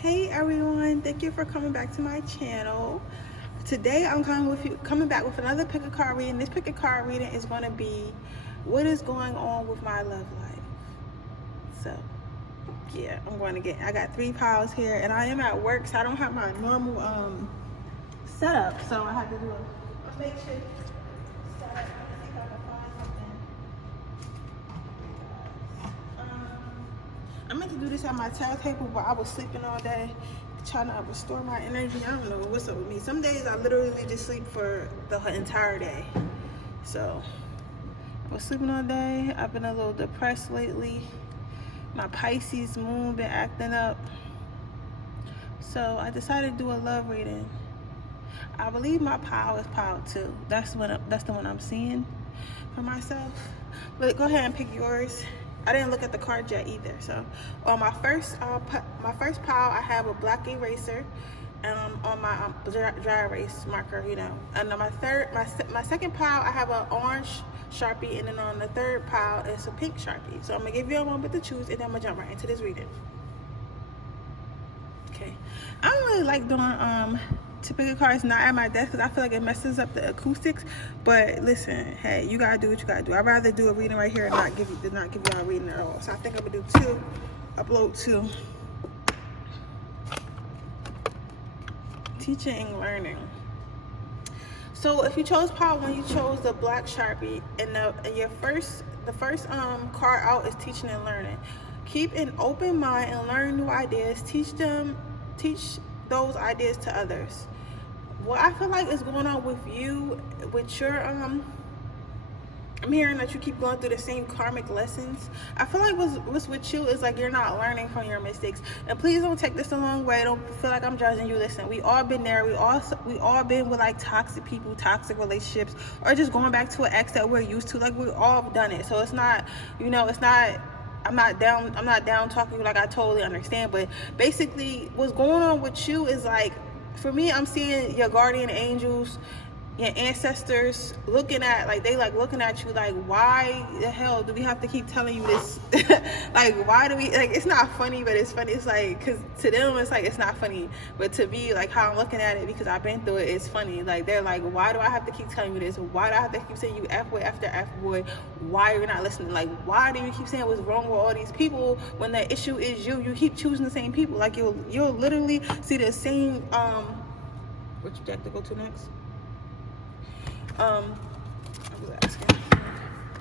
Hey everyone, thank you for coming back to my channel. Today I'm coming back with another pick a card reading. This pick a card reading is going to be what is going on with my love life. So yeah, I got 3 piles here and I am at work, so I don't have my normal setup, so I have to do a makeshift setup. Let me see if I can find something. I meant to do this at my tail table, but I was sleeping all day, trying to restore my energy. I don't know what's up with me. Some days I literally just sleep for the entire day. So I was sleeping all day. I've been a little depressed lately. My Pisces moon been acting up. So I decided to do a love reading. I believe my pile is pile 2. That's the one I'm seeing for myself. But go ahead and pick yours. I didn't look at the card yet either. So on my first pile, I have a black eraser, on my dry erase marker, And on my second pile, I have an orange Sharpie, and then on the third pile, it's a pink Sharpie. So I'm gonna give you a moment to choose, and then I'm gonna jump right into this reading. Okay, I don't really like doing typical cards not at my desk because I feel like it messes up the acoustics. But listen, hey, you gotta do what you gotta do. I'd rather do a reading right here and not give y'all a reading at all. So I think I'm gonna do 2, upload 2. Teaching and learning. So if you chose pile 1, you chose the black Sharpie, and the first card out is teaching and learning. Keep an open mind and learn new ideas. Teach those ideas to others. What I feel like is going on with you, with your I'm hearing that you keep going through the same karmic lessons. I feel like what's with you is like you're not learning from your mistakes. And please don't take this the wrong way. Don't feel like I'm judging you. Listen, we all been there. We all been with like toxic people, toxic relationships, or just going back to an ex that we're used to. Like we've all done it. So it's not, it's not. I'm not down talking like I totally understand. But basically, what's going on with you is like, for me, I'm seeing your guardian angels, your ancestors looking at you like, why the hell do we have to keep telling you this? Like, why do we, like, it's not funny, but it's funny. It's like, because to them it's like it's not funny, but to me, like, how I'm looking at it, because I've been through it, it's funny. Like, they're like, why do I have to keep telling you this? Why do I have to keep saying you F boy after F boy? Why are you not listening? Like, why do you keep saying what's wrong with all these people when the issue is you keep choosing the same people? Like, you'll literally see the same which deck to go to next? I was asking.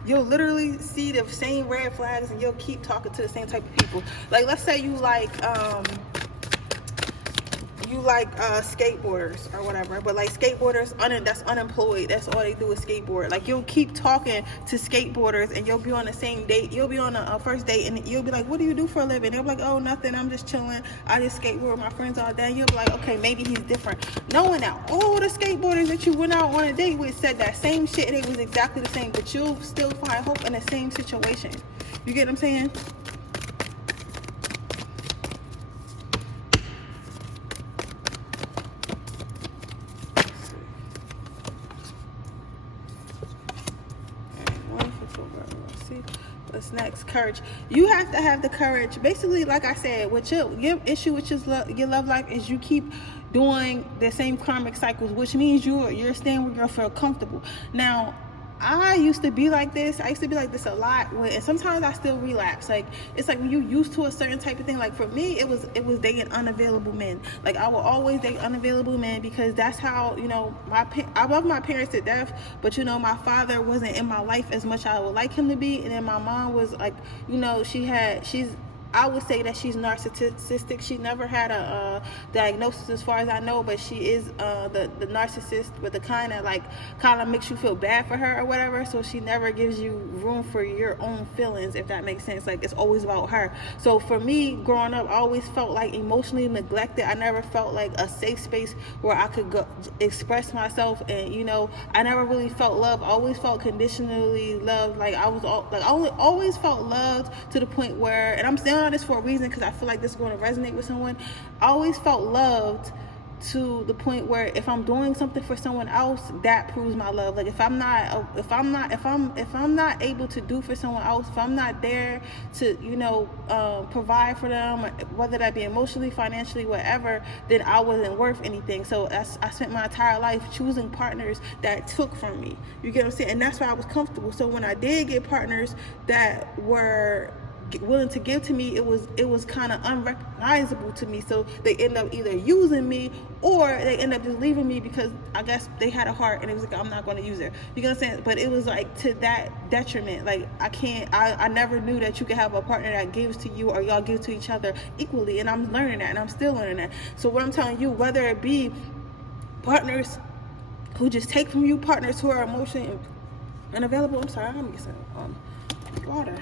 You'll literally see the same red flags, and you'll keep talking to the same type of people. Like, let's say you like skateboarders or whatever, but like skateboarders that's unemployed, that's all they do is skateboard. Like, you'll keep talking to skateboarders, and you'll be on the same date, you'll be on a first date, and you'll be like, what do you do for a living? They'll be like, oh, nothing, I'm just chilling, I just skateboard with my friends all day. You'll be like, okay, maybe he's different, knowing that all the skateboarders that you went out on a date with said that same shit, and it was exactly the same, but you'll still find hope in the same situation. You get what I'm saying? What's next? Courage. You have to have the courage. Basically, like I said, what your issue with your love life is you keep doing the same karmic cycles, which means you're staying where you feel comfortable. Now, I used to be like this. I used to be like this a lot, and sometimes I still relapse. Like, it's like when you used to a certain type of thing. Like, for me, it was dating unavailable men. Like, I will always date unavailable men because that's how, I love my parents to death, but my father wasn't in my life as much as I would like him to be. And then my mom was like, I would say that she's narcissistic. She never had a diagnosis as far as I know, but she is the narcissist, with the kind of makes you feel bad for her or whatever. So she never gives you room for your own feelings, if that makes sense. Like, it's always about her. So for me, growing up, I always felt like emotionally neglected. I never felt like a safe space where I could go express myself, and I never really felt love. I always felt conditionally loved. Like, I always felt loved to the point where, and I'm saying all this for a reason because I feel like this is going to resonate with someone. I always felt loved to the point where if I'm doing something for someone else, that proves my love. Like if I'm not able to do for someone else, if I'm not there to provide for them, whether that be emotionally, financially, whatever, then I wasn't worth anything. So I spent my entire life choosing partners that took from me. You get what I'm saying? And that's why I was comfortable. So when I did get partners that were willing to give to me, it was kind of unrecognizable to me. So they end up either using me or they end up just leaving me because I guess they had a heart and it was like, I'm not going to use her. You know what I'm saying? But it was like to that detriment. Like I never knew that you could have a partner that gives to you or y'all give to each other equally. And I'm learning that and I'm still learning that. So what I'm telling you, whether it be partners who just take from you, partners who are emotionally unavailable. I'm sorry, I'm gonna get some water.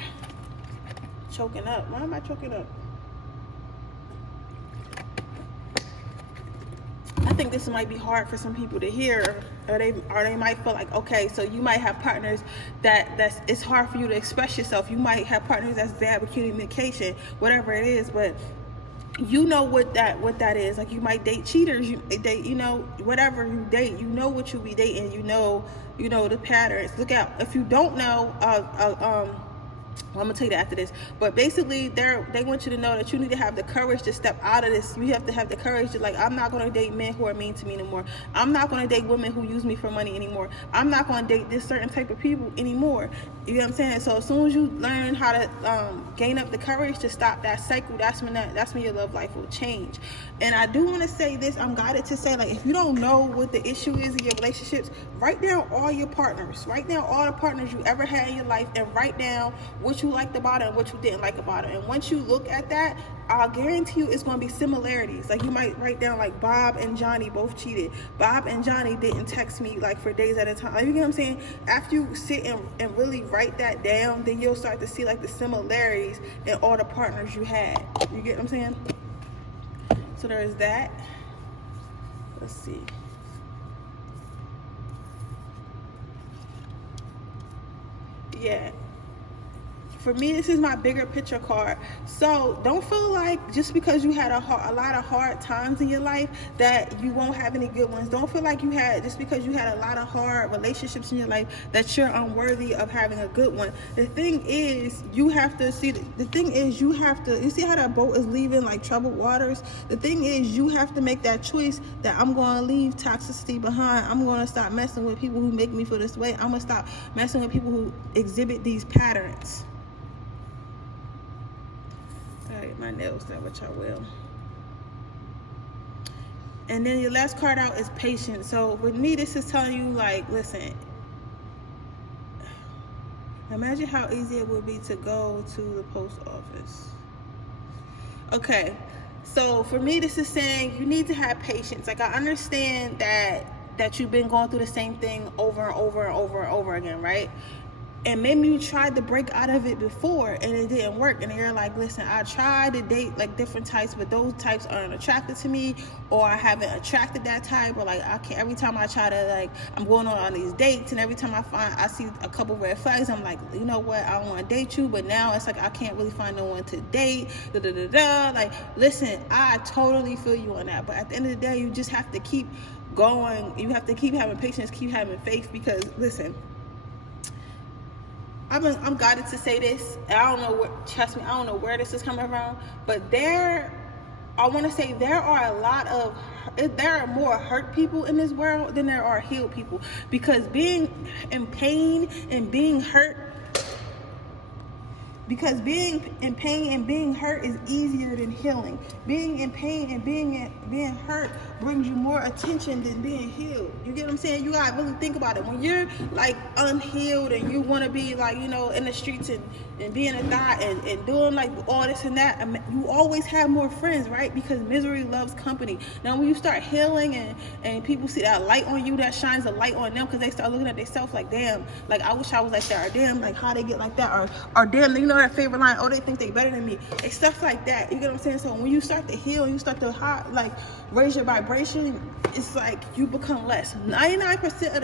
Choking up. Why am I choking up? I think this might be hard for some people to hear, or they might feel like, okay, so you might have partners that's it's hard for you to express yourself. You might have partners that's bad with communication, whatever it is, but you know what that is. Like you might date cheaters, you date, whatever you date, what you be dating, you know the patterns. Look out. If you don't know, well, I'm gonna tell you that after this. But basically, they want you to know that you need to have the courage to step out of this. You have to have the courage to, like, I'm not gonna date men who are mean to me anymore. I'm not gonna date women who use me for money anymore. I'm not gonna date this certain type of people anymore. You know what I'm saying? So as soon as you learn how to gain up the courage to stop that cycle, that's when your love life will change. And I do want to say this. I'm guided to say, like, if you don't know what the issue is in your relationships, write down all your partners. Write down all the partners you ever had in your life, and write down what you liked about it and what you didn't like about it. And once you look at that, I'll guarantee you it's going to be similarities. Like you might write down like Bob and Johnny both cheated. Bob and Johnny didn't text me like for days at a time. Like, you get what I'm saying? After you sit and really write that down, then you'll start to see like the similarities in all the partners you had. You get what I'm saying? So there's that. Let's see. Yeah. For me, this is my bigger picture card. So don't feel like just because you had a lot of hard times in your life that you won't have any good ones. Don't feel like just because you had a lot of hard relationships in your life that you're unworthy of having a good one. The thing is, you see how that boat is leaving like troubled waters? The thing is, you have to make that choice that I'm going to leave toxicity behind. I'm going to stop messing with people who make me feel this way. I'm going to stop messing with people who exhibit these patterns. My nails done, which I will. And then your last card out is patience. So with me, this is telling you, like, listen, imagine how easy it would be to go to the post office. Okay, so for me, this is saying you need to have patience. Like, I understand that you've been going through the same thing over and over and over and over again, right? And maybe you tried to break out of it before and it didn't work. And you're like, listen, I tried to date like different types, but those types aren't attracted to me, or I haven't attracted that type, or like I can't. Every time I try to, like, I'm going on these dates, and every time I see a couple red flags, I'm like, you know what, I don't want to date you. But now it's like I can't really find no one to date. Like, listen, I totally feel you on that. But at the end of the day, you just have to keep going. You have to keep having patience, keep having faith, because listen, I'm guided to say this. I don't know trust me, I don't know where this is coming from, but I want to say there are more hurt people in this world than there are healed people, because being in pain and being hurt Because being in pain and being hurt is easier than healing. Being in pain and being hurt brings you more attention than being healed. You get what I'm saying? You gotta really think about it. When you're like unhealed and you want to be like, you know, in the streets and being a thot and doing like all this and that, you always have more friends, right? Because misery loves company. Now when you start healing and people see that light on you, that shines a light on them, because they start looking at themselves like, damn, like I wish I was like that, or damn, like how they get like that, or damn, you know know that favorite line, oh, they think they better than me. It's stuff like that. You get what I'm saying? So when you start to heal, you start to raise your vibration, it's like you become less. 99%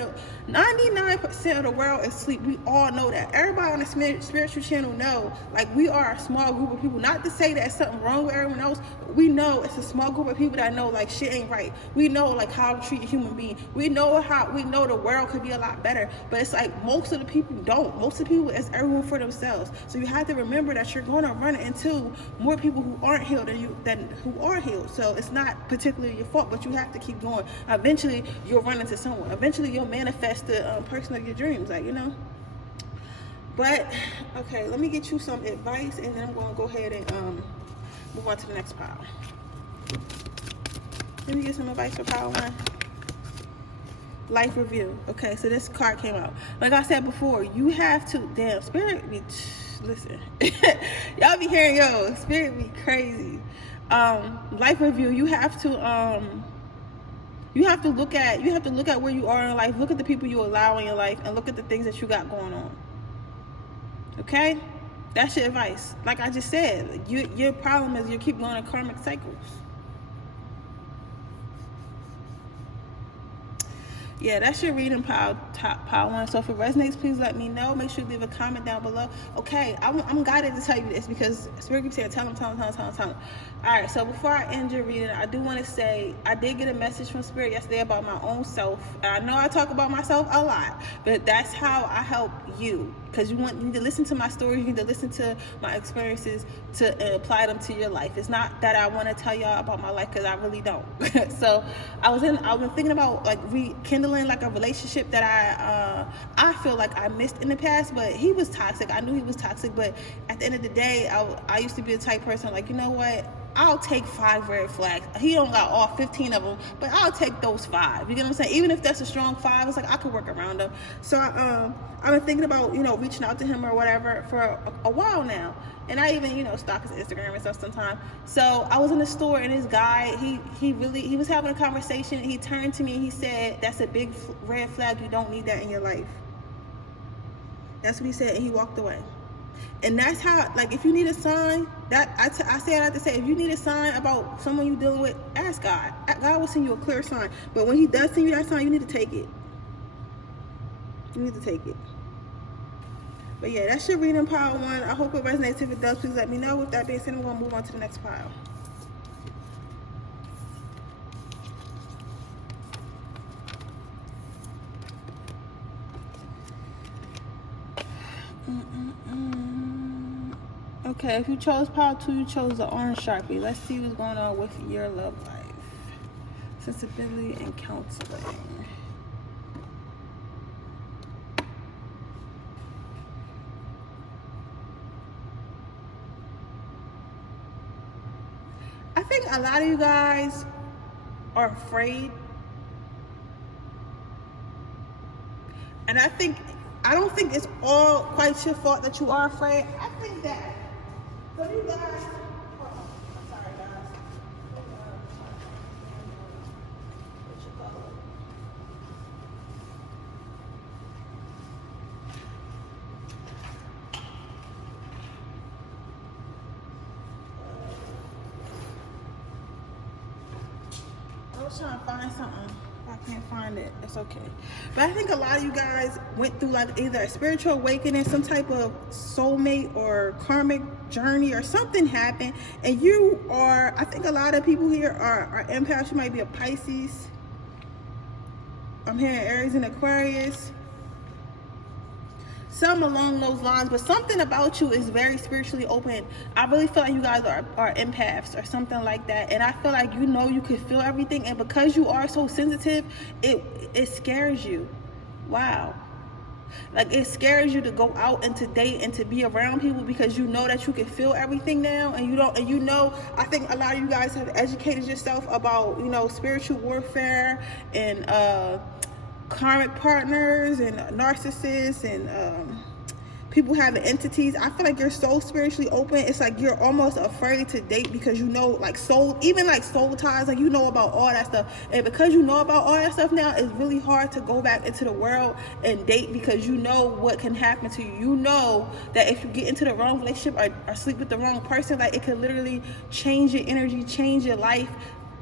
of the world is asleep. We all know that. Everybody on the spiritual channel know, like, we are a small group of people. Not to say that something wrong with everyone else. We know it's a small group of people that know, like, shit ain't right. We know, like, how to treat a human being. We know the world could be a lot better. But it's like most of the people don't. Most of the people is everyone for themselves. So you have to remember that you're going to run into more people who aren't healed than who are healed. So it's not particularly your fault, but you have to keep going. Eventually, you'll run into someone. Eventually, you'll manifest the person of your dreams, like, you know. But okay, let me get you some advice, and then I'm going to go ahead and move on to the next pile. Let me get some advice for pile 1. Life review. Okay, so this card came out. Like I said before, you have to, damn, spirit be, listen, y'all be hearing, yo, spirit be crazy. Life review, you have to look at where you are in life, look at the people you allow in your life, and look at the things that you got going on. Okay? That's your advice. Like I just said, your problem is you keep going in karmic cycles. Yeah, that's your reading, pile 1. So if it resonates, please let me know. Make sure you leave a comment down below. Okay, I'm guided to tell you this because Spirit keeps saying, tell them. All right, so before I end your reading, I do want to say I did get a message from Spirit yesterday about my own self. And I know I talk about myself a lot, but that's how I help you. Because you need to listen to my story, you need to listen to my experiences to apply them to your life. It's not that I want to tell y'all about my life, because I really don't. So I've been thinking about, like, rekindling, like, a relationship that I feel like I missed in the past. But he was toxic. I knew he was toxic, but at the end of the day, I used to be the type person, like, you know what? I'll take 5 red flags. He don't got all 15 of them, but I'll take those 5. You get what I'm saying? Even if that's a strong 5, it's like I could work around them. So I've been thinking about, reaching out to him or whatever for a while now. And I even, stalk his Instagram and stuff sometimes. So I was in the store, and this guy, he was having a conversation. He turned to me and he said, "That's a big red flag. You don't need that in your life." That's what he said, and he walked away. And that's how, like, if you need a sign, that I say it, I have to say, if you need a sign about someone you're dealing with, ask God. God will send you a clear sign. But when he does send you that sign, you need to take it. You need to take it. But yeah, that's your reading, pile 1. I hope it resonates. If it does, please let me know. With that being said, I'm going to move on to the next pile. Okay, if you chose pile 2, you chose the orange Sharpie. Let's see what's going on with your love life. Sensibility and counseling. I think a lot of you guys are afraid. And I don't think it's all quite your fault that you are afraid. I think that some of you guys, I'm sorry guys. I was trying to find something. I can't find it. It's okay. But I think a lot of you guys went through, like, either a spiritual awakening, some type of soulmate or karmic journey, or something happened, and you are, I think a lot of people here are empaths. You might be a Pisces. I'm hearing Aries and Aquarius. Some along those lines, but something about you is very spiritually open. I really feel like you guys are empaths or something like that, and I feel like you can feel everything, and because you are so sensitive, it scares you. Wow. Like, it scares you to go out and to date and to be around people, because you know that you can feel everything now, and I think a lot of you guys have educated yourself about, spiritual warfare and karmic partners and narcissists and people having entities. I feel like you're so spiritually open. It's like you're almost afraid to date because you know, like soul, even like soul ties, like you know about all that stuff. And because you know about all that stuff now, it's really hard to go back into the world and date because you know what can happen to you. You know that if you get into the wrong relationship or sleep with the wrong person, like it could literally change your energy, change your life,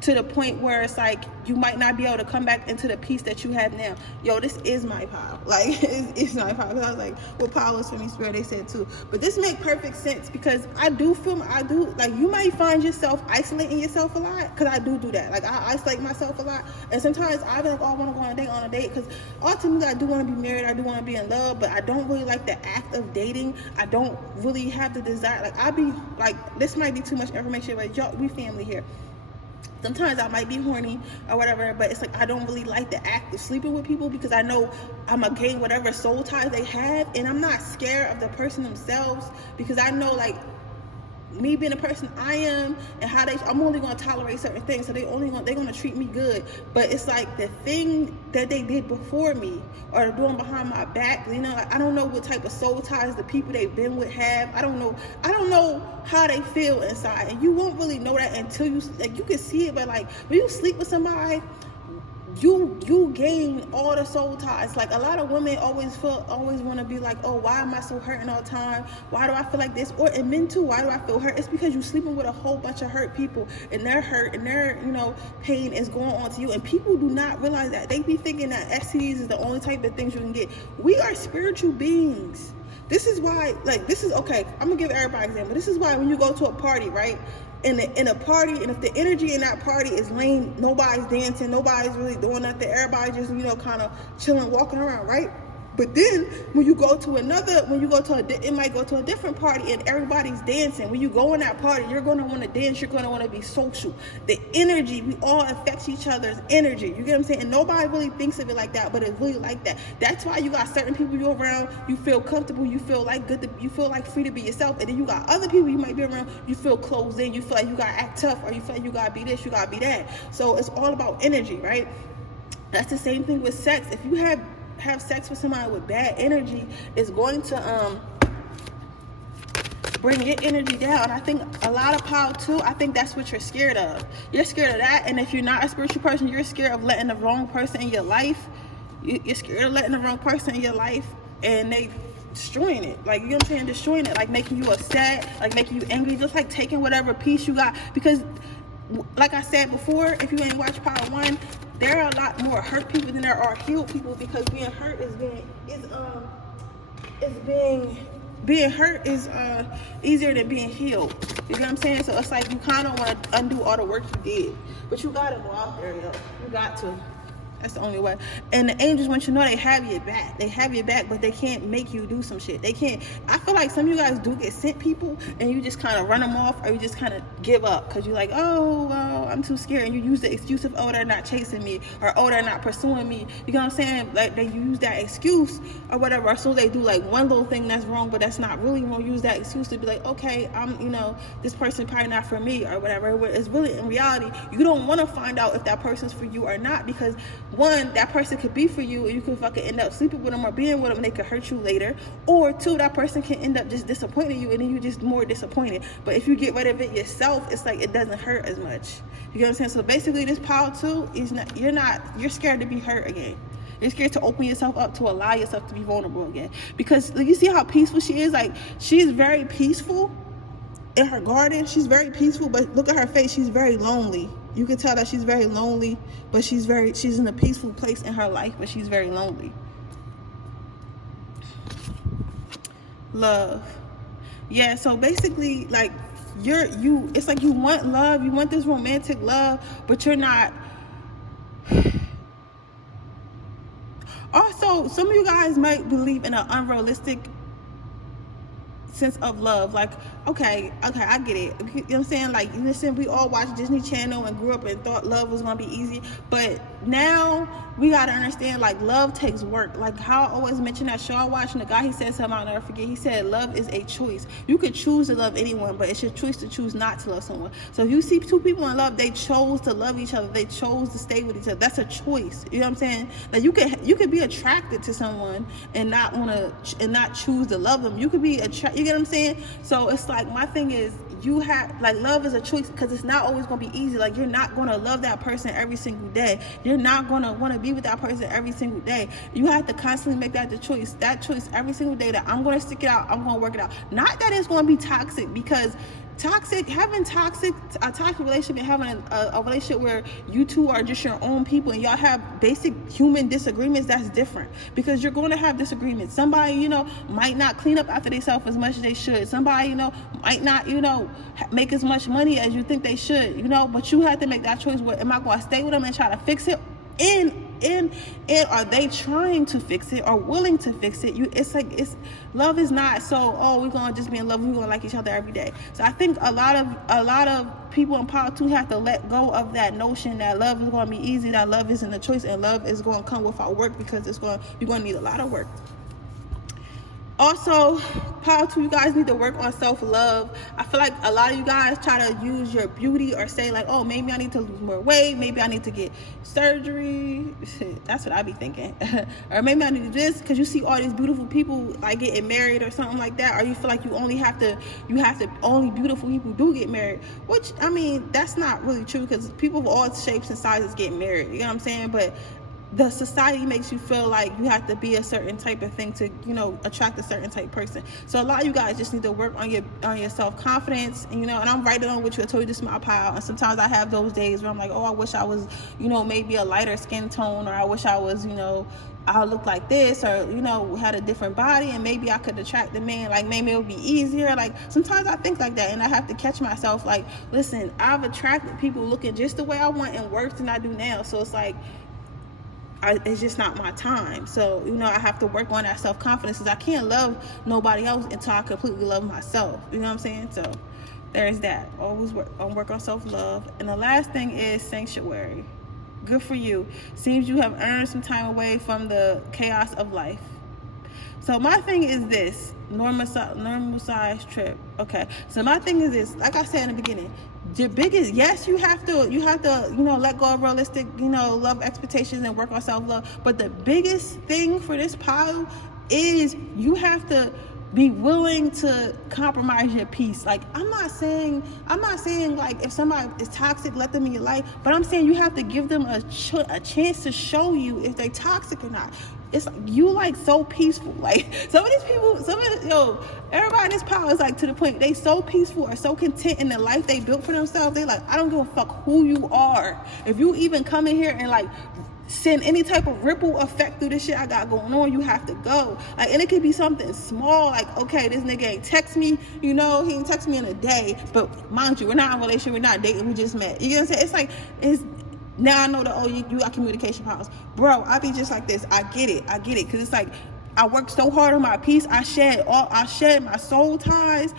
to the point where it's like you might not be able to come back into the peace that you have now. Yo, this is my power. Like, it's my power. Because I was like, well, power is for me, spirit, they said too. But this makes perfect sense because I do, like, you might find yourself isolating yourself a lot, because I do that. Like, I isolate myself a lot. And sometimes I be like, oh, I want to go on a date, because ultimately I do want to be married, I do want to be in love, but I don't really like the act of dating. I don't really have the desire. Like, I be like, this might be too much information, but y'all, we family here. Sometimes I might be horny or whatever, but it's like I don't really like the act of sleeping with people because I know I'm going to gain whatever soul ties they have, and I'm not scared of the person themselves because I know, like, me being the person I am and how I'm only going to tolerate certain things, so they're going to treat me good. But it's like the thing that they did before me or they're doing behind my back, you know, like, I don't know what type of soul ties the people they've been with have. I don't know how they feel inside, and you won't really know that until you, like, you can see it. But like when you sleep with somebody, you gain all the soul ties. Like, a lot of women always want to be like, oh, why am I so hurting all the time? Why do I feel like this? And men too, why do I feel hurt? It's because you're sleeping with a whole bunch of hurt people, and their hurt and their, you know, pain is going on to you. And people do not realize that. They be thinking that STDs is the only type of things you can get. We are spiritual beings. This is why, like, this is, okay, I'm gonna give everybody an example. This is why when you go to a party, right? In a party, and if the energy in that party is lame, nobody's dancing, nobody's really doing nothing, everybody just, you know, kind of chilling, walking around, right? But then when you go to it might go to a different party and everybody's dancing. When you go in that party, you're going to want to dance, you're going to want to be social. The energy, we all affect each other's energy. You get what I'm saying? And nobody really thinks of it like that, but it's really like that. That's why you got certain people you're around, you feel comfortable, you feel like you feel like free to be yourself. And then you got other people you might be around, you feel closed in, you feel like you got to act tough, or you feel like you got to be this, you got to be that. So it's all about energy, right? That's the same thing with sex. If you have sex with somebody with bad energy, it's going to bring your energy down. I think a lot of power too, I think that's what you're scared of. You're scared of that. And if you're not a spiritual person, you're scared of letting the wrong person in your life. You're scared of letting the wrong person in your life and they destroying it. Like, you know what I'm saying? Destroying it, like making you upset, like making you angry, just like taking whatever piece you got. Because like I said before, if you ain't watched Power 1, there are a lot more hurt people than there are healed people, because being hurt is easier than being healed. You know what I'm saying? So it's like you kind of want to undo all the work you did, but you gotta go out there, yo. You got to. That's the only way. And the angels want you to know they have your back. They have your back, but they can't make you do some shit. They can't. I feel like some of you guys do get sent people, and you just kind of run them off, or you just kind of give up because you're like, oh, well, I'm too scared. And you use the excuse of, oh, they're not chasing me, or oh, they're not pursuing me. You know what I'm saying? Like, they use that excuse or whatever. So they do like one little thing that's wrong, but that's not really wrong. Use that excuse to be like, okay, this person probably not for me or whatever. It's really, in reality, you don't want to find out if that person's for you or not, because one, that person could be for you and you could fucking end up sleeping with them or being with them and they could hurt you later. Or two, that person can end up just disappointing you and then you're just more disappointed. But if you get rid of it yourself, it's like it doesn't hurt as much. You get what I'm saying? So basically this power too is you're scared to be hurt again. You're scared to open yourself up, to allow yourself to be vulnerable again. Because like, you see how peaceful she is? Like, she's very peaceful in her garden. She's very peaceful, but look at her face. She's very lonely. You can tell that she's very lonely, but she's in a peaceful place in her life, but she's very lonely. Love. Yeah, so basically, like, it's like you want love, you want this romantic love, but you're not. Also, some of you guys might believe in an unrealistic sense of love. Like, okay, I get it. You know what I'm saying? Like, listen, we all watched Disney Channel and grew up and thought love was gonna be easy, but now we gotta understand, like, love takes work. Like how I always mention that show I watched, and the guy, he said something I'll never forget. He said love is a choice. You can choose to love anyone, but it's your choice to choose not to love someone. So if you see two people in love, they chose to love each other, they chose to stay with each other. That's a choice. You know what I'm saying? Like you could be attracted to someone and not choose to love them. You could be you get what I'm saying? So it's like, my thing is, you have, like, love is a choice, because it's not always going to be easy. Like, you're not going to love that person every single day. You're not going to want to be with that person every single day. You have to constantly make that choice every single day, that I'm going to stick it out, I'm going to work it out. Not that it's going to be toxic, because having a toxic relationship and having a relationship where you two are just your own people and y'all have basic human disagreements, that's different, because you're going to have disagreements. Somebody, might not clean up after themselves as much as they should. Somebody, might not, make as much money as you think they should, but you have to make that choice. Am I going to stay with them and try to fix it? And are they trying to fix it or willing to fix it? Love is not so, we're gonna just be in love, we're gonna like each other every day. So I think a lot of people in power too have to let go of that notion that love is gonna be easy, that love isn't a choice, and love is gonna come without work, because you're gonna need a lot of work. Also, power to you guys need to work on self-love. I feel like a lot of you guys try to use your beauty, or say like, maybe I need to lose more weight, maybe I need to get surgery. That's what I be thinking. Or maybe I need to do this because you see all these beautiful people like getting married or something like that. Or you feel like only beautiful people do get married, which, I mean, that's not really true, because people of all shapes and sizes get married. You know what I'm saying? But the society makes you feel like you have to be a certain type of thing to, attract a certain type of person. So a lot of you guys just need to work on your self-confidence, and I'm right along with you. I told you this is my pile, and sometimes I have those days where I'm like, I wish I was, maybe a lighter skin tone, or I wish I was, I look like this, or had a different body, and maybe I could attract the man, like maybe it would be easier. Like sometimes I think like that, and I have to catch myself, like, listen, I've attracted people looking just the way I want and worse than I do now. So it's like, it's just not my time. So I have to work on that self-confidence, because I can't love nobody else until I completely love myself. You know what I'm saying? So there's that. Always work on self-love. And the last thing is sanctuary. Good for you. Seems you have earned some time away from the chaos of life. So my thing is this: normal size trip. Okay. So my thing is this: like I said in the beginning, the biggest, yes, you have to let go of realistic love expectations and work on self-love. But the biggest thing for this pile is you have to be willing to compromise your peace. Like, I'm not saying like if somebody is toxic, let them in your life, but I'm saying you have to give them a chance to show you if they toxic or not. It's like, you like so peaceful. Like some of these people, everybody in this power is like to the point they so peaceful or so content in the life they built for themselves. They like, I don't give a fuck who you are. If you even come in here and like send any type of ripple effect through the shit I got going on, you have to go. Like, and it could be something small, like, okay, this nigga ain't text me, he ain't text me in a day, but mind you, we're not in a relationship, we're not dating, we just met. You know what I'm saying? It's like, now I know that, you got communication problems. Bro, I be just like this. I get it. Because it's like, I worked so hard on my peace. I shed my soul ties.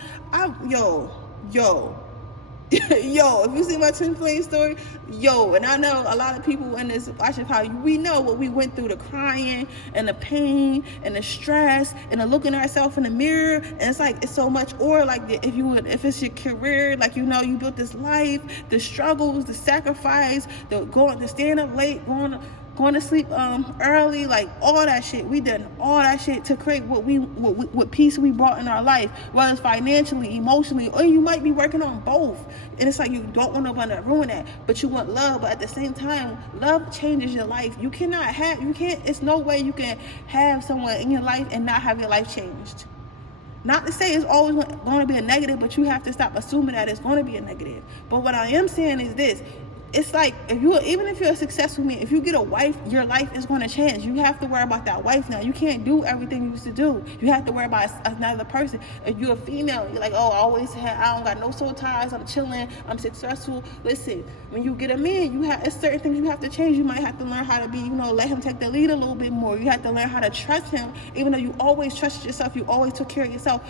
If you see my twin flame story, and I know a lot of people in this watching how we know what we went through, the crying and the pain and the stress and the looking at ourselves in the mirror, and it's like, it's so much. Or like, if it's your career, like, you built this life, the struggles, the sacrifice, the staying up late, going to sleep early, like all that shit. We done all that shit to create what peace we brought in our life, whether it's financially, emotionally, or you might be working on both. And it's like, you don't want nobody to ruin that, but you want love. But at the same time, love changes your life. It's no way you can have someone in your life and not have your life changed. Not to say it's always going to be a negative, but you have to stop assuming that it's going to be a negative. But what I am saying is this: it's like, even if you're a successful man, if you get a wife, your life is going to change. You have to worry about that wife now. You can't do everything you used to do. You have to worry about another person. If you're a female, you're like, I don't got no soul ties, I'm chilling, I'm successful. Listen, when you get a man, it's certain things you have to change. You might have to learn how to be, let him take the lead a little bit more. You have to learn how to trust him, even though you always trusted yourself, you always took care of yourself.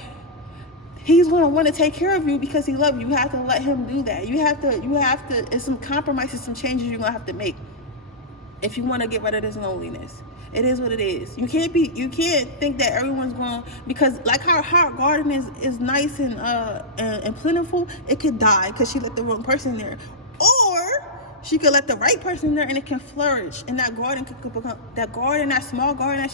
he's going to want to take care of you because he loves you. You have to let him do that. You have to, it's some compromises, some changes you're going to have to make if you want to get rid of this loneliness. It is what it is. You can't think that everyone's going, because like how her garden is nice and plentiful, it could die because she let the wrong person there. Or she could let the right person there and it can flourish. And that garden could become, that small garden that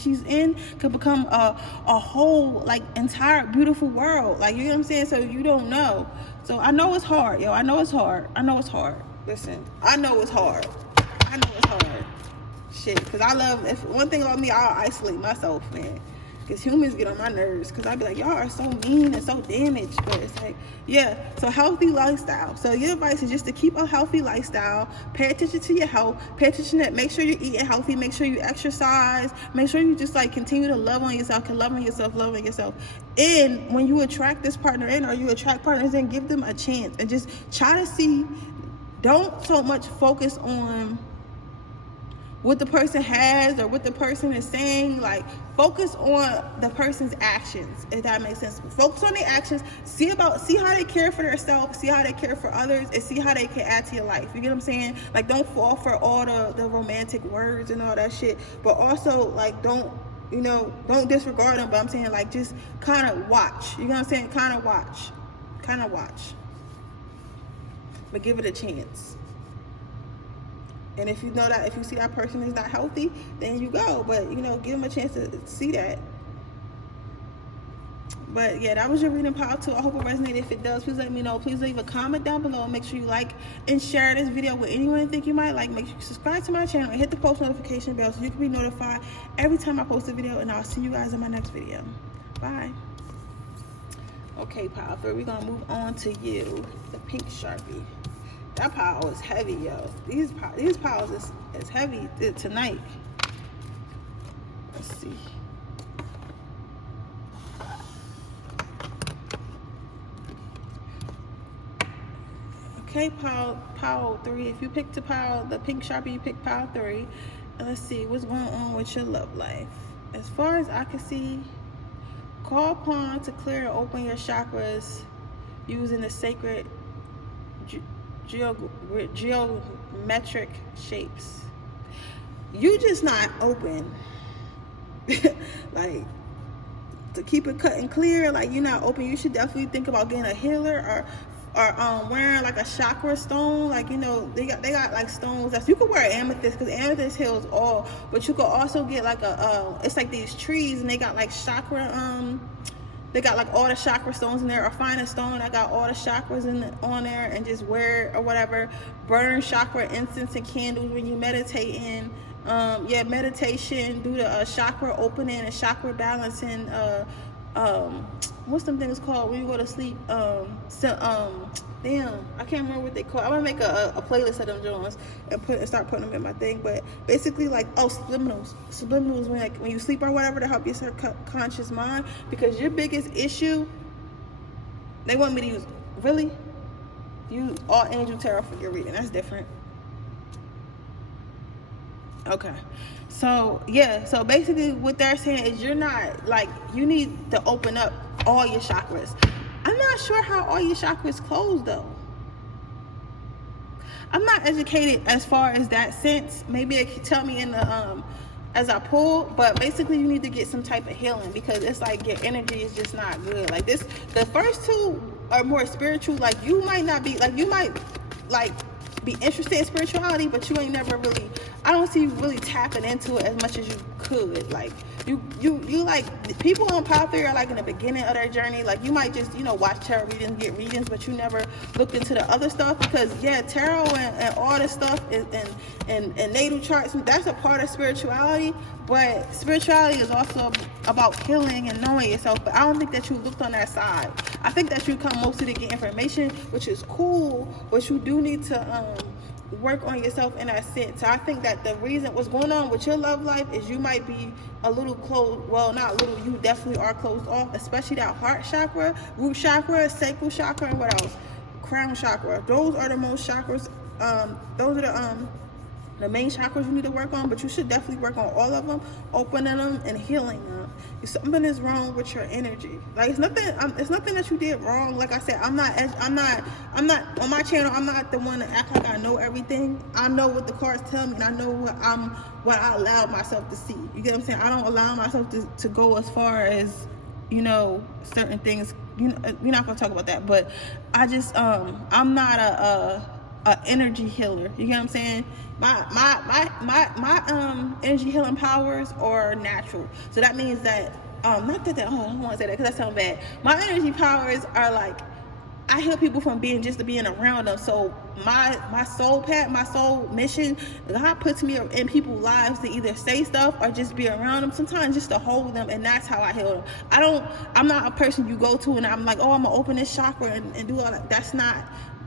she's in could become a whole, like, entire beautiful world. Like, you know what I'm saying? So you don't know. So I know it's hard, yo. I know it's hard. Listen, I know it's hard. Shit, because if one thing about me, I'll isolate myself, man. Because humans get on my nerves. Because I be like, y'all are so mean and so damaged. But it's like, yeah. So healthy lifestyle. So your advice is just to keep a healthy lifestyle. Pay attention to your health. Pay attention to, make sure you're eating healthy. Make sure you exercise. Make sure you just like continue to love on yourself. Loving yourself. And when you attract this partner in, or you attract partners in, give them a chance. And just try to see, don't so much focus on what the person has or what the person is saying. Like, focus on the person's actions, if that makes sense. Focus on their actions. See how they care for themselves, see how they care for others, and see how they can add to your life. You get what I'm saying? Like, don't fall for all the romantic words and all that shit, but also, like, don't disregard them. But I'm saying, like, just kind of watch. You know what I'm saying? Kind of watch, but give it a chance. And if you see that person is not healthy, then you go. But, give them a chance to see that. But, yeah, that was your reading part 2. I hope it resonated. If it does, please let me know. Please leave a comment down below. Make sure you like and share this video with anyone you think you might like. Make sure you subscribe to my channel and hit the post notification bell so you can be notified every time I post a video. And I'll see you guys in my next video. Bye. Okay, pile 3. We're going to move on to you, the pink Sharpie. That pile is heavy, yo. These piles is heavy tonight. Let's see. Okay, pile 3. If you picked the pink Sharpie, you picked pile 3. And let's see what's going on with your love life. As far as I can see, call upon to clear and open your chakras using the sacred geometric shapes. You just not open. Like, to keep it cut and clear, like, you're not open. You should definitely think about getting a healer or wearing like a chakra stone. Like, they got like stones that you could wear amethyst, because amethyst heals all. But you could also get like it's like these trees, and they got like chakra they got like all the chakra stones in there, or find a stone that got all the chakras on there and just wear it or whatever. Burn chakra incense and candles when you meditate meditation, do the chakra opening and chakra balancing. What's them things called when you go to sleep? Damn, I can't remember what they call. I'm gonna make a playlist of them Jones and start putting them in my thing. But basically, like, subliminals when you sleep or whatever, to help your subconscious mind. Because your biggest issue, they want me to use all angel tarot for your reading. That's different. Okay, so yeah, so basically what they're saying is you're not, like, you need to open up all your chakras. I'm not sure how all your chakras close though. I'm not educated as far as that sense. Maybe it could tell me in the as I pull, but basically you need to get some type of healing, because it's like your energy is just not good. Like this, the first 2 are more spiritual. Like, you might not be, like, you might like be interested in spirituality, but you ain't never really, I don't see you really tapping into it as much as you could. Like, you like, people on Pile 3 are like in the beginning of their journey. Like, you might just, watch tarot readings, get readings, but you never looked into the other stuff. Because, yeah, tarot and all this stuff and natal charts, that's a part of spirituality. But spirituality is also about healing and knowing yourself. But I don't think that you looked on that side. I think that you come mostly to get information, which is cool, but you do need to work on yourself in that sense. So I think that the reason what's going on with your love life is you might be a little closed. Well, not little, you definitely are closed off, especially that heart chakra, root chakra, sacral chakra, and what else? Crown chakra. Those are the most chakras. Those are the the main chakras you need to work on, but you should definitely work on all of them, opening them and healing them. Something is wrong with your energy. Like it's nothing that you did wrong. Like I said, I'm not on my channel. I'm not the one to act like I know everything. I know what the cards tell me, and I know what I allow myself to see. You get what I'm saying? I don't allow myself to go as far as, you know, certain things. You know, we're not gonna talk about that, but I just I'm not a energy healer. You get what I'm saying? My energy healing powers are natural. So that means that I don't want to say that because that sounds bad. My energy powers are like, I heal people from being around them. So my soul path, my soul mission, God puts me in people's lives to either say stuff or just be around them. Sometimes just to hold them, and that's how I heal them. I'm not a person you go to and I'm like, oh, I'm gonna open this chakra and do all that. That's not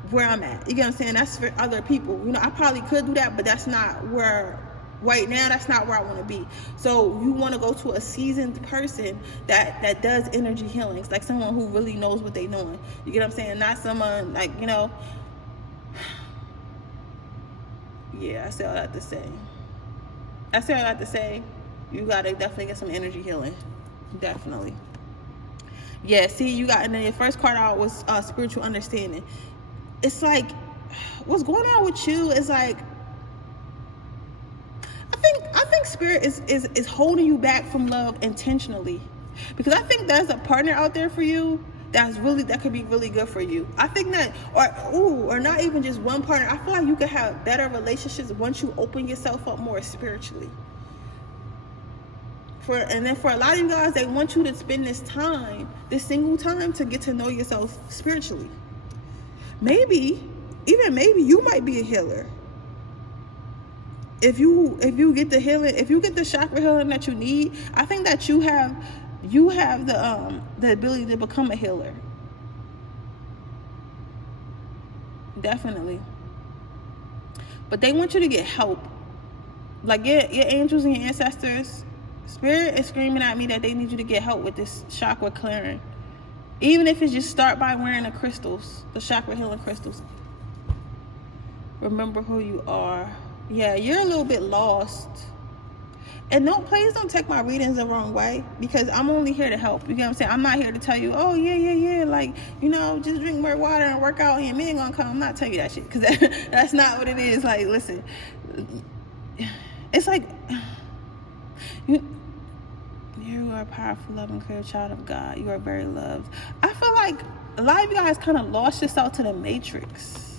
where I'm at. You get what I'm saying? That's for other people. You know, I probably could do that, but that's not where, right now, that's not where I want to be. So you want to go to a seasoned person that does energy healings, like someone who really knows what they're doing. You get what I'm saying? Not someone like, you know, yeah, I say all that to say. You got to definitely get some energy healing. Definitely. Yeah, see, you got, and then your first card out was spiritual understanding. It's like, what's going on with you is like, I think spirit is holding you back from love intentionally, because I think there's a partner out there for you that could be really good for you. I think that, or not even just one partner. I feel like you could have better relationships once you open yourself up more spiritually. And then for a lot of you guys, they want you to spend this single time to get to know yourself spiritually. Maybe you might be a healer. If you get the healing, if you get the chakra healing that you need, I think that you have the ability to become a healer. Definitely. But they want you to get help. Like your angels and your ancestors, spirit is screaming at me that they need you to get help with this chakra clearing. Even if it's just start by wearing the crystals, the chakra healing crystals. Remember who you are. Yeah, you're a little bit lost. And please don't take my readings the wrong way, because I'm only here to help. You get what I'm saying? I'm not here to tell you, oh, yeah, like, you know, just drink more water and work out and your man gonna come. I'm not telling you that shit, because that's not what it is. Like, listen, it's like, you are a powerful, loving, creative child of God. You are very loved. I feel like a lot of you guys kind of lost yourself to the Matrix.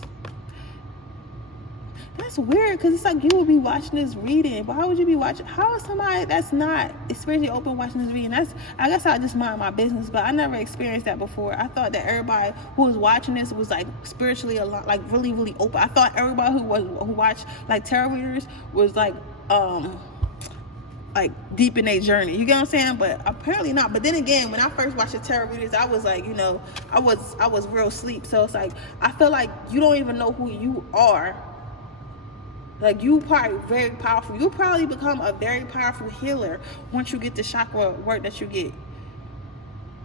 That's weird, because it's like you would be watching this reading. Why would you be watching? How is somebody that's not spiritually open watching this reading? I guess I just mind my business, but I never experienced that before. I thought that everybody who was watching this was like spiritually a lot, like really, really open. I thought everybody who watched like tarot readers was like deep in their journey. You get what I'm saying? But apparently not. But then again, when I first watched the tarot readers, I was like, you know, I was real asleep. So it's like, I feel like you don't even know who you are. Like, you probably very powerful. You'll probably become a very powerful healer once you get the chakra work that you get.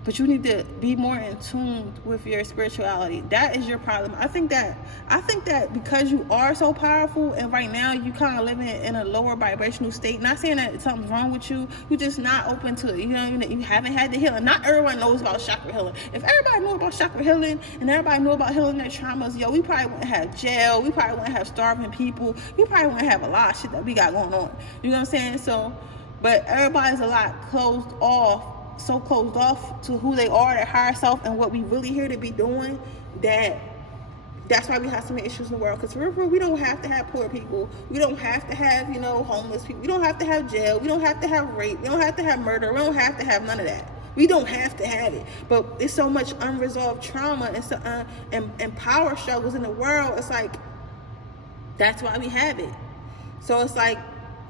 But you need to be more in tune with your spirituality. That is your problem. I think that because you are so powerful, and right now you kind of living in a lower vibrational state. Not saying that something's wrong with you. You're just not open to it. You know, you haven't had the healing. Not everyone knows about chakra healing. If everybody knew about chakra healing and everybody knew about healing their traumas, we probably wouldn't have jail. We probably wouldn't have starving people. We probably wouldn't have a lot of shit that we got going on. You know what I'm saying? So, but everybody's a lot closed off to who they are, their higher self, and what we really here to be doing. That's why we have so many issues in the world. Because we don't have to have poor people. We don't have to have, you know, homeless people. We don't have to have jail. We don't have to have rape. We don't have to have murder. We don't have to have none of that. We don't have to have it. But there's so much unresolved trauma and power struggles in the world. It's like, that's why we have it. So it's like,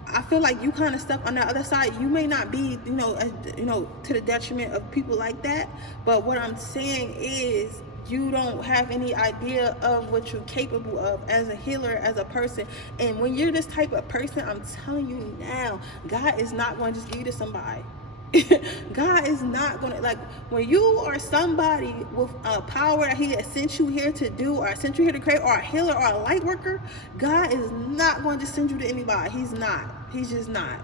I feel like you kind of stuck on the other side. You may not be, you know, to the detriment of people like that. But what I'm saying is, you don't have any idea of what you're capable of as a healer, as a person. And when you're this type of person, I'm telling you now, God is not going to just give you to somebody. God is not gonna, like, when you are somebody with a power that he has sent you here to do, or sent you here to create, or a healer, or a light worker, God is not going to send you to anybody. He's just not.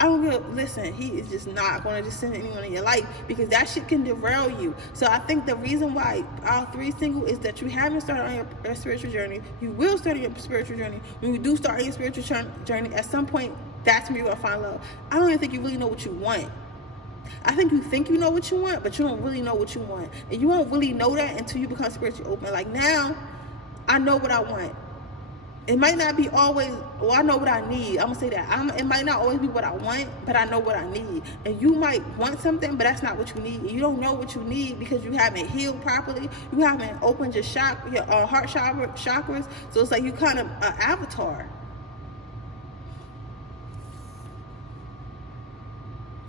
I don't know, listen, he is just not going to just send anyone in your life, because that shit can derail you. So I think the reason why all three single is that you haven't started on your spiritual journey. You will start on your spiritual journey. When you do start on your spiritual journey, at some point, that's when you're going to find love. I don't even think you really know what you want. I think you know what you want, but you don't really know what you want. And you won't really know that until you become spiritually open. Like, now, I know what I want. It might not be always, well, I know what I need. I'm going to say that. It might not always be what I want, but I know what I need. And you might want something, but that's not what you need. And you don't know what you need because you haven't healed properly. You haven't opened your heart chakras. So it's like you kind of an avatar.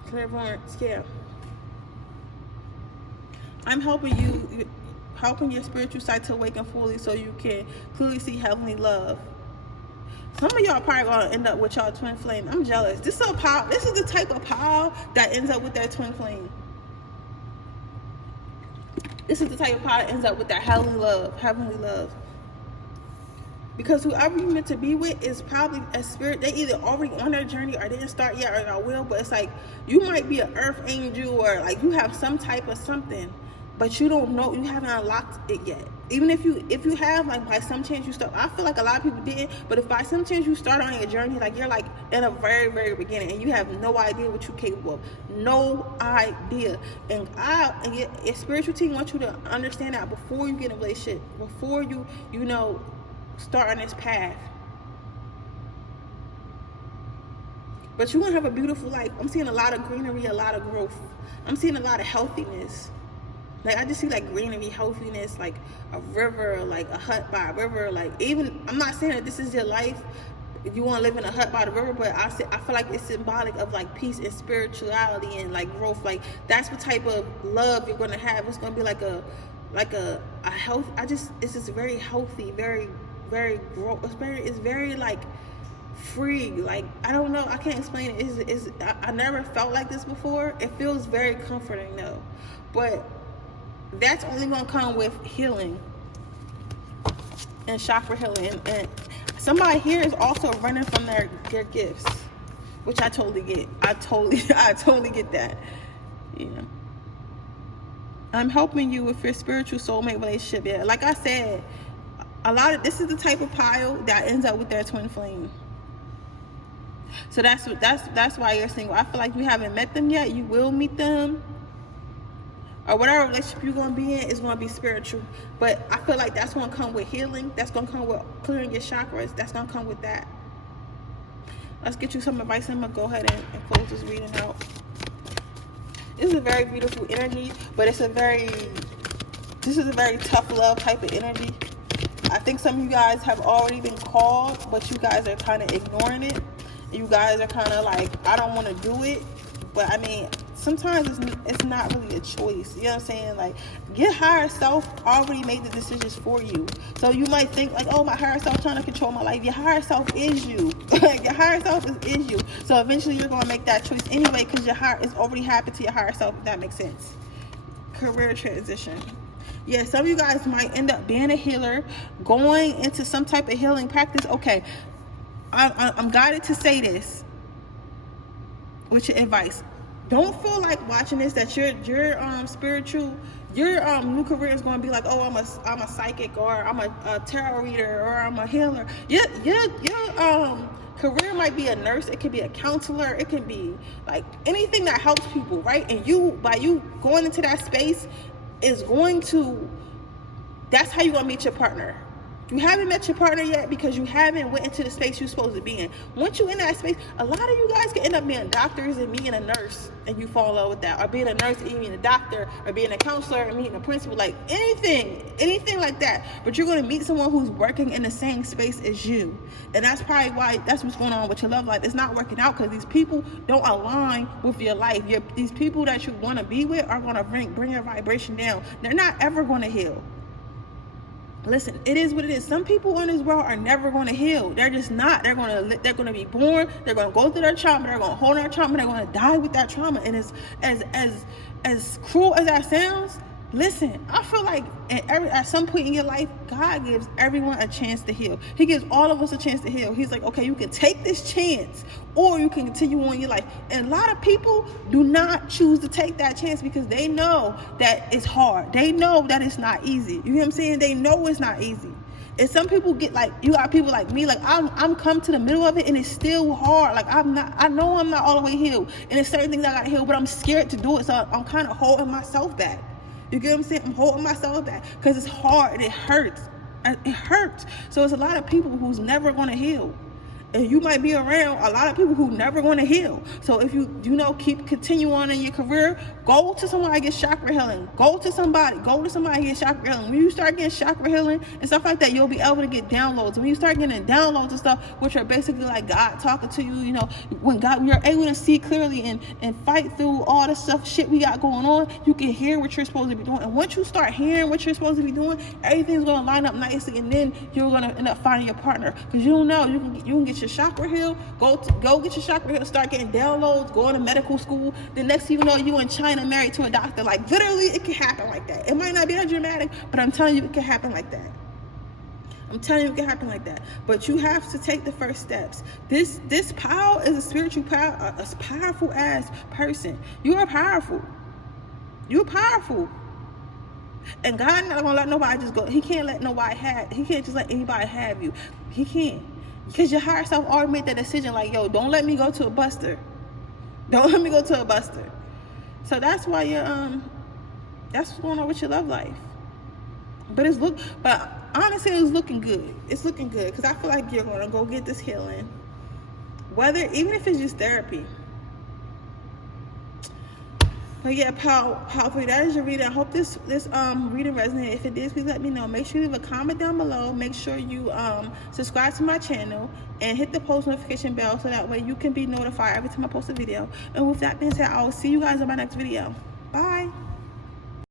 Clairvoyance, yeah. I'm helping your spiritual sight to awaken fully so you can clearly see heavenly love. Some of y'all probably gonna end up with y'all twin flame. I'm jealous. This is the type of power that ends up with that twin flame. This is the type of power that ends up with that heavenly love. Because whoever you're meant to be with is probably a spirit. They either already on their journey or didn't start yet, or y'all will. But it's like, you might be an earth angel, or like you have some type of something, but you don't know, you haven't unlocked it yet. Even if you have, like, by some chance you start, I feel like a lot of people didn't, but if by some chance you start on your journey, like, you're like in a very, very beginning, and you have no idea what you're capable of. No idea. And your spiritual team wants you to understand that before you get in a relationship, before you start on this path. But you're gonna have a beautiful life. I'm seeing a lot of greenery, a lot of growth. I'm seeing a lot of healthiness. Like, I just see, like, greenery, healthiness, like a river, like a hut by a river. Like, even, I'm not saying that this is your life if you want to live in a hut by the river, but I feel like it's symbolic of, like, peace and spirituality and, like, growth. Like, that's what type of love you're gonna have. It's gonna be like a health. It's just very healthy, very, very growth. It's very like free. Like, I don't know, I can't explain it. I never felt like this before. It feels very comforting though, but that's only gonna come with healing and chakra healing. And somebody here is also running from their gifts, which I totally get. I totally get that. I'm helping you with your spiritual soulmate relationship. Yeah, like I said, this is the type of pile that ends up with their twin flame. So that's why you're single. I feel like you haven't met them yet. You will meet them, or whatever relationship you're gonna be in is gonna be spiritual. But I feel like that's gonna come with healing. That's gonna come with clearing your chakras. That's gonna come with that. Let's get you some advice. I'm gonna go ahead and close this reading out. This is a very beautiful energy, but this is a very tough love type of energy. I think some of you guys have already been called, but you guys are kind of ignoring it. You guys are kind of like, I don't want to do it. But I mean, sometimes it's not really a choice. You know what I'm saying? Like, your higher self already made the decisions for you. So you might think like, oh, my higher self trying to control my life. Your higher self is you. Your higher self is you. So eventually you're going to make that choice anyway, because your heart is already happened to your higher self, if that makes sense. Career transition. Yeah, some of you guys might end up being a healer, going into some type of healing practice. Okay, I'm guided to say this with your advice. Don't feel like watching this that your spiritual, your new career is going to be like, oh, I'm a psychic, or I'm a tarot reader, or I'm a healer. Your career might be a nurse. It could be a counselor. It can be like anything that helps people, right? And by you going into that space, that's how you're going to meet your partner. You haven't met your partner yet because you haven't went into the space you're supposed to be in. Once you're in that space, a lot of you guys can end up being doctors and meeting a nurse, and you fall in love with that. Or being a nurse and meeting a doctor, or being a counselor and meeting a principal. Like anything like that. But you're going to meet someone who's working in the same space as you. And that's probably why that's what's going on with your love life. It's not working out because these people don't align with your life. These people that you want to be with are going to bring your vibration down. They're not ever going to heal. Listen, it is what it is. Some people in this world are never going to heal. They're just not. They're going to be born. They're going to go through their trauma. They're going to hold their trauma. They're going to die with that trauma. And it's as cruel as that sounds. Listen, I feel like at some point in your life, God gives everyone a chance to heal. He gives all of us a chance to heal. He's like, okay, you can take this chance or you can continue on your life. And a lot of people do not choose to take that chance because they know that it's hard. They know that it's not easy. You know what I'm saying? They know it's not easy. And some people get like, you got people like me, like I'm come to the middle of it and it's still hard. Like I know I'm not all the way healed. And there's certain things I got to heal, but I'm scared to do it. So I'm kind of holding myself back. You get what I'm saying? I'm holding myself back because it's hard and it hurts. It hurts. So it's a lot of people who's never going to heal. And you might be around a lot of people who never going to heal. So if you continue on in your career, go to somebody get chakra healing. Go to somebody get chakra healing. When you start getting chakra healing and stuff like that, you'll be able to get downloads. And when you start getting downloads and stuff, which are basically like God talking to you, when you're able to see clearly and fight through all the shit we got going on, you can hear what you're supposed to be doing. And once you start hearing what you're supposed to be doing, everything's going to line up nicely, and then you're going to end up finding your partner. Because you don't know, you can get your chakra heal, go get your chakra heal, start getting downloads, go to medical school. The next thing you know, you in China married to a doctor. Like literally, it can happen like that. It might not be that dramatic, but I'm telling you, it can happen like that. But you have to take the first steps. This power is a spiritual power, a powerful ass person. You are powerful. You're powerful. And God not gonna let nobody just go. He can't just let anybody have you. He can't. Because your higher self already made that decision, like, yo, don't let me go to a buster. Don't let me go to a buster. So that's why that's what's going on with your love life. But honestly, it's looking good. It's looking good because I feel like you're gonna go get this healing, even if it's just therapy. But yeah, powerful. That is your reading. I hope this reading resonated. If it did, please let me know. Make sure you leave a comment down below. Make sure you subscribe to my channel and hit the post notification bell so that way you can be notified every time I post a video. And with that being said, I will see you guys in my next video. Bye.